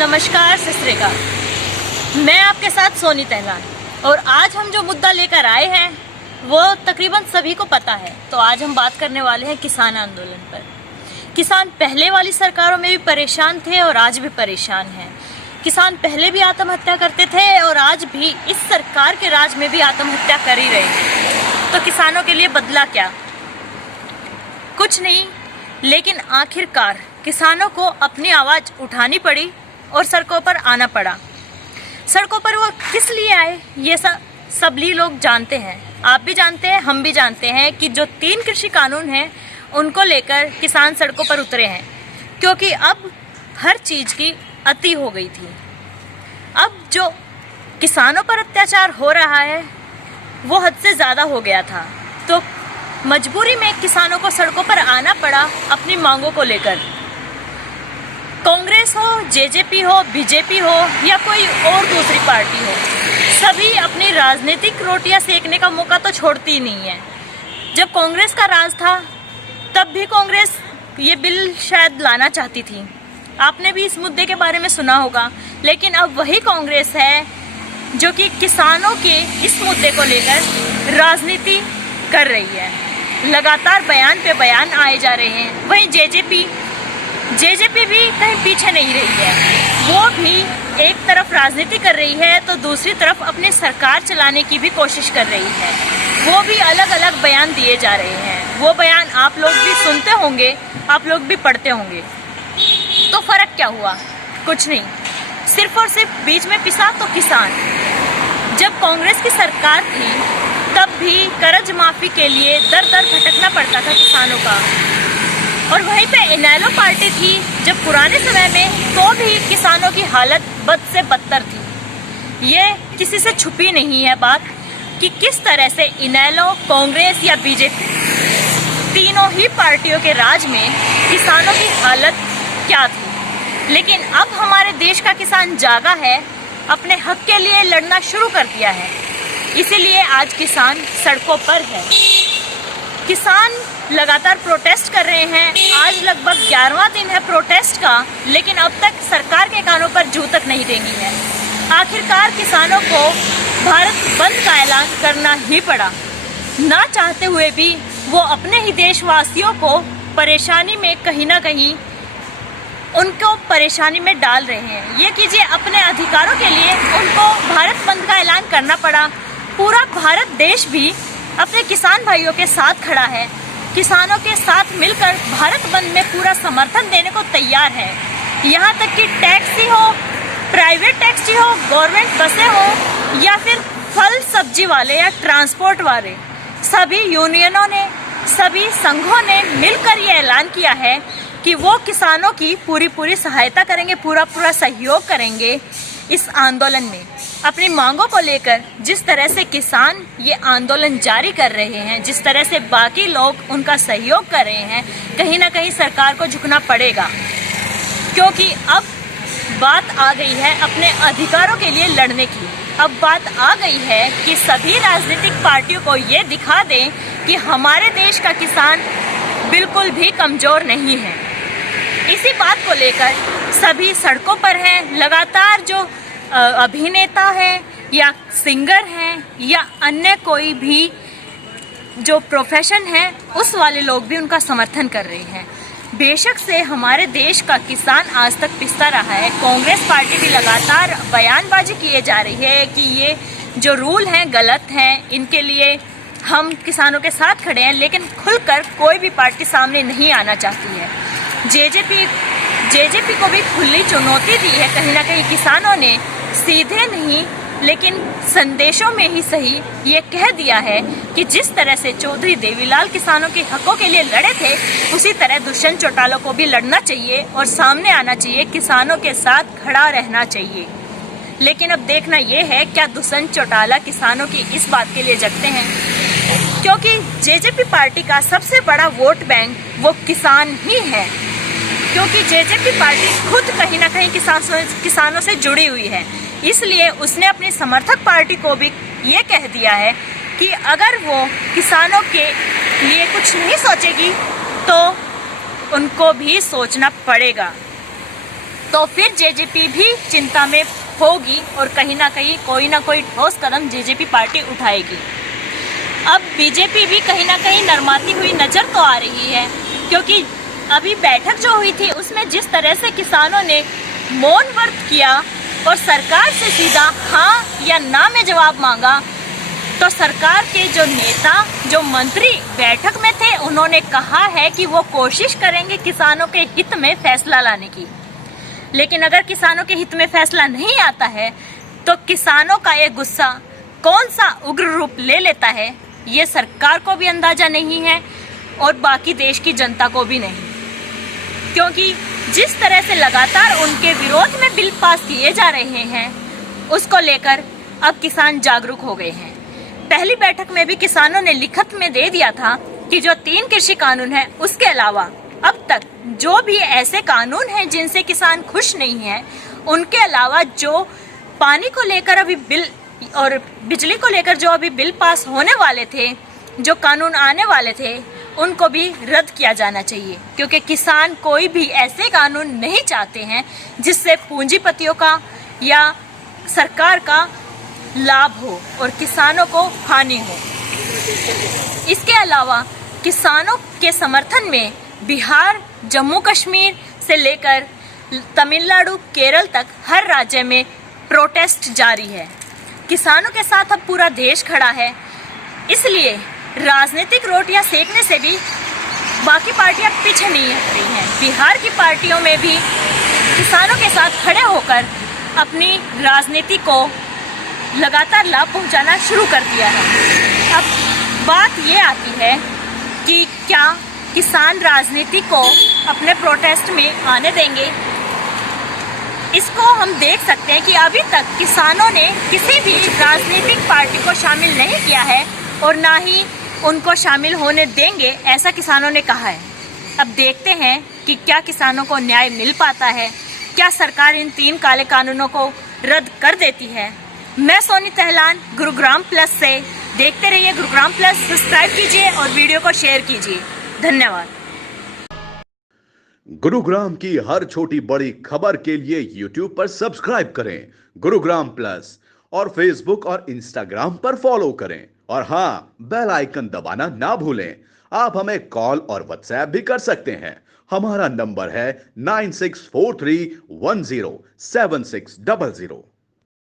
नमस्कार, सत श्री अकाल। मैं आपके साथ सोनी तहलान और आज हम जो मुद्दा लेकर आए हैं वो तकरीबन सभी को पता है। तो आज हम बात करने वाले हैं किसान आंदोलन पर। किसान पहले वाली सरकारों में भी परेशान थे और आज भी परेशान हैं। किसान पहले भी आत्महत्या करते थे और आज भी इस सरकार के राज में भी आत्महत्या कर ही रहे हैं। तो किसानों के लिए बदला क्या? कुछ नहीं, लेकिन आखिरकार किसानों को अपनी आवाज़ उठानी पड़ी और सड़कों पर आना पड़ा। सड़कों पर वो किस लिए आए ये सभी लोग जानते हैं। आप भी जानते हैं, हम भी जानते हैं कि जो 3 कृषि कानून हैं उनको लेकर किसान सड़कों पर उतरे हैं, क्योंकि अब हर चीज़ की अति हो गई थी। अब जो किसानों पर अत्याचार हो रहा है वो हद से ज़्यादा हो गया था। तो मजबूरी में किसानों को सड़कों पर आना पड़ा अपनी मांगों को लेकर। कांग्रेस हो, जेजेपी हो, बीजेपी हो या कोई और दूसरी पार्टी हो, सभी अपनी राजनीतिक रोटियां सेकने का मौका तो छोड़ती ही नहीं है। जब कांग्रेस का राज था तब भी कांग्रेस ये बिल शायद लाना चाहती थी, आपने भी इस मुद्दे के बारे में सुना होगा। लेकिन अब वही कांग्रेस है जो कि किसानों के इस मुद्दे को लेकर राजनीति कर रही है। लगातार बयान पे बयान आए जा रहे हैं। वहीं जेजेपी भी कहीं पीछे नहीं रही है। वो भी एक तरफ राजनीति कर रही है तो दूसरी तरफ अपनी सरकार चलाने की भी कोशिश कर रही है। वो भी अलग अलग बयान दिए जा रहे हैं। वो बयान आप लोग भी सुनते होंगे, आप लोग भी पढ़ते होंगे। तो फर्क क्या हुआ? कुछ नहीं, सिर्फ और सिर्फ बीच में पिसा तो किसान। जब कांग्रेस की सरकार थी तब भी कर्ज माफी के लिए दर दर भटकना पड़ता था किसानों का, और वहीं पे इनेलो पार्टी थी जब पुराने समय में, तो भी किसानों की हालत बद से बदतर थी। ये किसी से छुपी नहीं है बात कि किस तरह से इनेलो, कांग्रेस या बीजेपी, तीनों ही पार्टियों के राज में किसानों की हालत क्या थी। लेकिन अब हमारे देश का किसान जागा है, अपने हक के लिए लड़ना शुरू कर दिया है। इसीलिए आज किसान सड़कों पर है। किसान लगातार प्रोटेस्ट कर रहे हैं। आज लगभग 11वां दिन है प्रोटेस्ट का, लेकिन अब तक सरकार के कानों पर जू तक नहीं देंगी है। आखिरकार किसानों को भारत बंद का ऐलान करना ही पड़ा। ना चाहते हुए भी वो अपने ही देशवासियों को परेशानी में कहीं ना कहीं उनको परेशानी में डाल रहे हैं। ये कीजिए, अपने अधिकारों के लिए उनको भारत बंद का ऐलान करना पड़ा। पूरा भारत देश भी अपने किसान भाइयों के साथ खड़ा है। किसानों के साथ मिलकर भारत बंद में पूरा समर्थन देने को तैयार है। यहाँ तक कि टैक्सी हो, प्राइवेट टैक्सी हो, गवर्नमेंट बसें हो या फिर फल सब्जी वाले या ट्रांसपोर्ट वाले, सभी यूनियनों ने, सभी संघों ने मिलकर ये ऐलान किया है कि वो किसानों की पूरी सहायता करेंगे, पूरा सहयोग करेंगे इस आंदोलन में। अपनी मांगों को लेकर जिस तरह से किसान ये आंदोलन जारी कर रहे हैं, जिस तरह से बाकी लोग उनका सहयोग कर रहे हैं, कहीं ना कहीं सरकार को झुकना पड़ेगा, क्योंकि अब बात आ गई है अपने अधिकारों के लिए लड़ने की। अब बात आ गई है कि सभी राजनीतिक पार्टियों को ये दिखा दें कि हमारे देश का किसान बिल्कुल भी कमज़ोर नहीं है। इसी बात को लेकर सभी सड़कों पर हैं। लगातार जो अभिनेता हैं या सिंगर हैं या अन्य कोई भी जो प्रोफेशन है उस वाले लोग भी उनका समर्थन कर रहे हैं। बेशक से हमारे देश का किसान आज तक पिसता रहा है। कांग्रेस पार्टी भी लगातार बयानबाजी किए जा रही है कि ये जो रूल हैं गलत हैं, इनके लिए हम किसानों के साथ खड़े हैं, लेकिन खुलकर कोई भी पार्टी सामने नहीं आना चाहती है। जेजेपी को भी खुली चुनौती दी है कहीं ना कहीं किसानों ने, सीधे नहीं लेकिन संदेशों में ही सही ये कह दिया है कि जिस तरह से चौधरी देवीलाल किसानों के हकों के लिए लड़े थे, उसी तरह दुष्यंत चौटाला को भी लड़ना चाहिए और सामने आना चाहिए, किसानों के साथ खड़ा रहना चाहिए। लेकिन अब देखना ये है क्या दुष्यंत चौटाला किसानों की इस बात के लिए जगते हैं, क्योंकि जेजेपी पार्टी का सबसे बड़ा वोट बैंक वो किसान ही है। क्योंकि जेजेपी पार्टी खुद कहीं ना कहीं किसानों से जुड़ी हुई है, इसलिए उसने अपनी समर्थक पार्टी को भी ये कह दिया है कि अगर वो किसानों के लिए कुछ नहीं सोचेगी तो उनको भी सोचना पड़ेगा। तो फिर जेजेपी भी चिंता में होगी और कहीं ना कोई ठोस कदम जेजेपी पार्टी उठाएगी। अब बीजेपी भी कहीं ना कहीं नरमाती हुई नजर तो आ रही है, क्योंकि अभी बैठक जो हुई थी उसमें जिस तरह से किसानों ने मौन व्रत किया और सरकार से सीधा हाँ या ना में जवाब मांगा, तो सरकार के जो नेता, जो मंत्री बैठक में थे, उन्होंने कहा है कि वो कोशिश करेंगे किसानों के हित में फैसला लाने की। लेकिन अगर किसानों के हित में फैसला नहीं आता है तो किसानों का ये गुस्सा कौन सा उग्र रूप ले लेता है, ये सरकार को भी अंदाजा नहीं है और बाकी देश की जनता को भी नहीं। क्योंकि जिस तरह से लगातार उनके विरोध में बिल पास किए जा रहे हैं, उसको लेकर अब किसान जागरूक हो गए हैं। पहली बैठक में भी किसानों ने लिखित में दे दिया था कि जो 3 कृषि कानून हैं, उसके अलावा अब तक जो भी ऐसे कानून हैं जिनसे किसान खुश नहीं है, उनके अलावा जो पानी को लेकर अभी बिल और बिजली को लेकर जो अभी बिल पास होने वाले थे, जो कानून आने वाले थे, उनको भी रद्द किया जाना चाहिए। क्योंकि किसान कोई भी ऐसे कानून नहीं चाहते हैं जिससे पूंजीपतियों का या सरकार का लाभ हो और किसानों को हानि हो। इसके अलावा किसानों के समर्थन में बिहार, जम्मू कश्मीर से लेकर तमिलनाडु, केरल तक हर राज्य में प्रोटेस्ट जारी है। किसानों के साथ अब पूरा देश खड़ा है। इसलिए राजनीतिक रोटियां सेकने से भी बाकी पार्टियां पीछे नहीं हट रही हैं। बिहार की पार्टियों में भी किसानों के साथ खड़े होकर अपनी राजनीति को लगातार लाभ पहुंचाना शुरू कर दिया है। अब बात ये आती है कि क्या किसान राजनीति को अपने प्रोटेस्ट में आने देंगे। इसको हम देख सकते हैं कि अभी तक किसानों ने किसी भी राजनीतिक पार्टी को शामिल नहीं किया है और ना ही उनको शामिल होने देंगे, ऐसा किसानों ने कहा है। अब देखते हैं कि क्या किसानों को न्याय मिल पाता है, क्या सरकार इन 3 काले कानूनों को रद्द कर देती है। मैं सोनी तहलान, गुरुग्राम प्लस से। देखते रहिए गुरुग्राम प्लस, सब्सक्राइब कीजिए और वीडियो को शेयर कीजिए। धन्यवाद। गुरुग्राम की हर छोटी बड़ी खबर के लिए YouTube पर सब्सक्राइब करें गुरुग्राम प्लस और Facebook और Instagram पर फॉलो करें। और हाँ, बेल आइकन दबाना ना भूलें। आप हमें कॉल और व्हाट्सएप भी कर सकते हैं। हमारा नंबर है 9643107600।